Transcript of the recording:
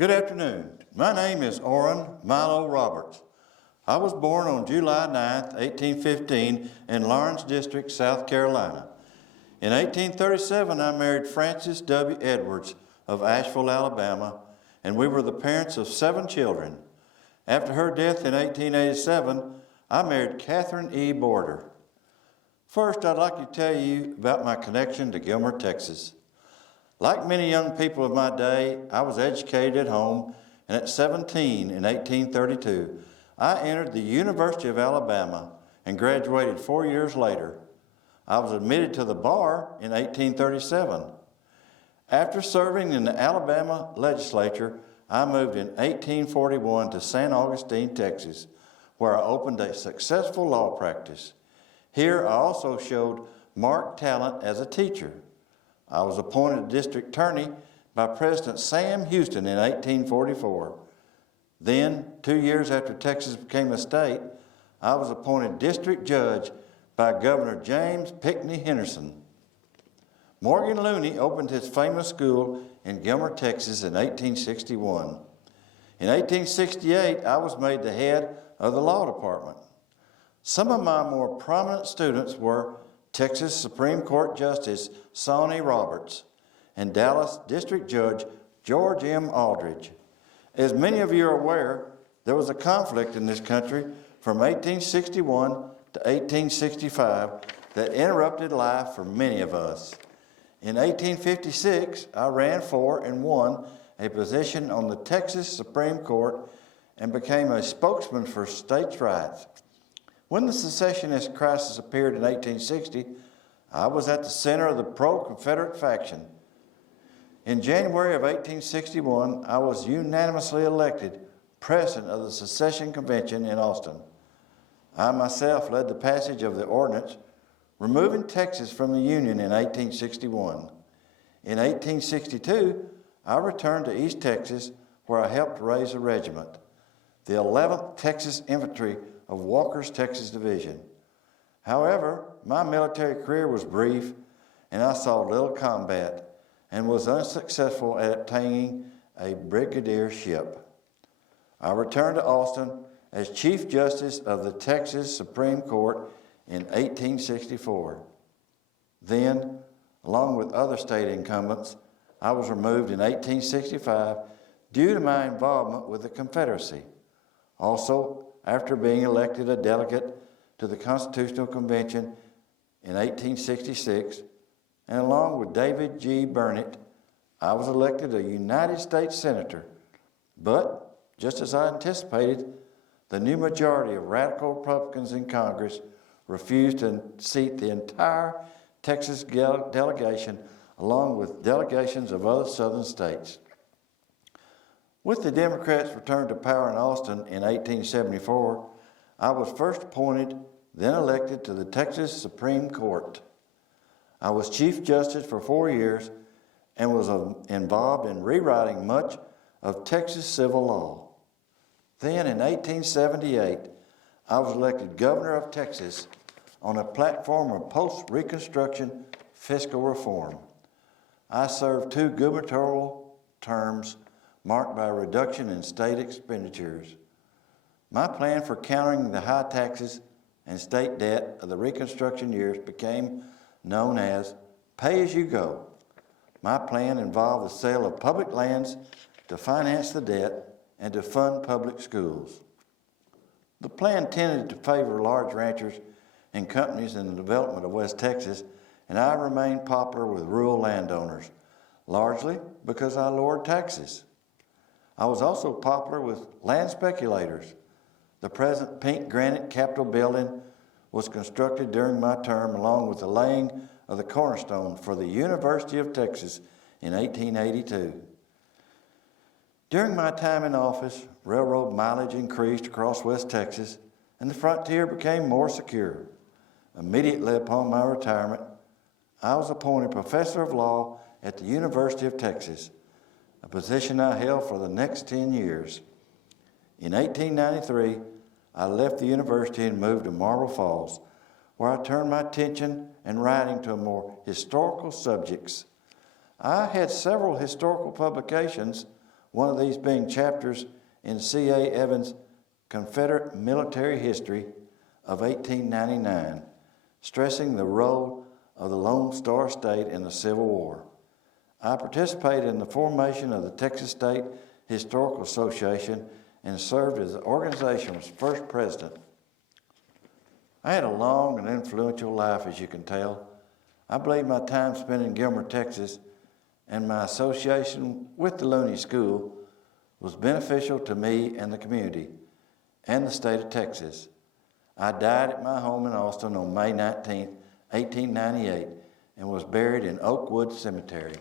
Good afternoon. My name is Oran Roberts. I was born on July 9th, 1815 in Lawrence District, South Carolina. In 1837, I married Frances W. Edwards of Asheville, Alabama, and we were the parents of 7 children. After her death in 1887, I married Catherine E. Border. First, I'd like to tell you about my connection to Gilmer, Texas. Like many young people of my day, I was educated at home, and at 17 in 1832, I entered the University of Alabama and graduated 4 years later. I was admitted to the bar in 1837. After serving in the Alabama legislature, I moved in 1841 to San Augustine, Texas, where I opened a successful law practice. Here I also showed marked talent as a teacher. I was appointed district attorney by President Sam Houston in 1844. Then, 2 years after Texas became a state, I was appointed district judge by Governor James Pinckney Henderson. Morgan Looney opened his famous school in Gilmer, Texas in 1861. In 1868, I was made the head of the law department. Some of my more prominent students were Texas Supreme Court Justice Oran Roberts and Dallas District Judge George M. Aldridge. As many of you are aware, there was a conflict in this country from 1861 to 1865 that interrupted life for many of us. In 1856, I ran for and won a position on the Texas Supreme Court and became a spokesman for states' rights. When the secessionist crisis appeared in 1860, I was at the center of the pro-Confederate faction. In January of 1861, I was unanimously elected president of the Secession Convention in Austin. I myself led the passage of the ordinance removing Texas from the Union in 1861. In 1862, I returned to East Texas, where I helped raise a regiment, the 11th Texas Infantry of Walker's Texas Division. However, my military career was brief, and I saw little combat and was unsuccessful at obtaining a brigadiership. I returned to Austin as Chief Justice of the Texas Supreme Court in 1864. Then, along with other state incumbents, I was removed in 1865 due to my involvement with the Confederacy. Also, after being elected a delegate to the Constitutional Convention in 1866, and along with David G. Burnett, I was elected a United States Senator. But, just as I anticipated, the new majority of radical Republicans in Congress refused to seat the entire Texas delegation along with delegations of other southern states. With the Democrats' return to power in Austin in 1874, I was first appointed, then elected to the Texas Supreme Court. I was Chief Justice for 4 years and was involved in rewriting much of Texas civil law. Then in 1878, I was elected governor of Texas on a platform of post-Reconstruction fiscal reform. I served 2 gubernatorial terms marked by a reduction in state expenditures. My plan for countering the high taxes and state debt of the Reconstruction years became known as pay-as-you-go. My plan involved the sale of public lands to finance the debt and to fund public schools. The plan tended to favor large ranchers and companies in the development of West Texas, and I remained popular with rural landowners, largely because I lowered taxes. I was also popular with land speculators. The present pink granite Capitol building was constructed during my term, along with the laying of the cornerstone for the University of Texas in 1882. During my time in office, railroad mileage increased across West Texas, and the frontier became more secure. Immediately upon my retirement, I was appointed professor of law at the University of Texas, a position I held for the next 10 years. In 1893, I left the university and moved to Marble Falls, where I turned my attention and writing to more historical subjects. I had several historical publications, one of these being chapters in C.A. Evans' Confederate Military History of 1899, stressing the role of the Lone Star State in the Civil War. I participated in the formation of the Texas State Historical Association and served as the organization's first president. I had a long and influential life, as you can tell. I believe my time spent in Gilmer, Texas, and my association with the Looney School was beneficial to me and the community and the state of Texas. I died at my home in Austin on May 19, 1898, and was buried in Oakwood Cemetery.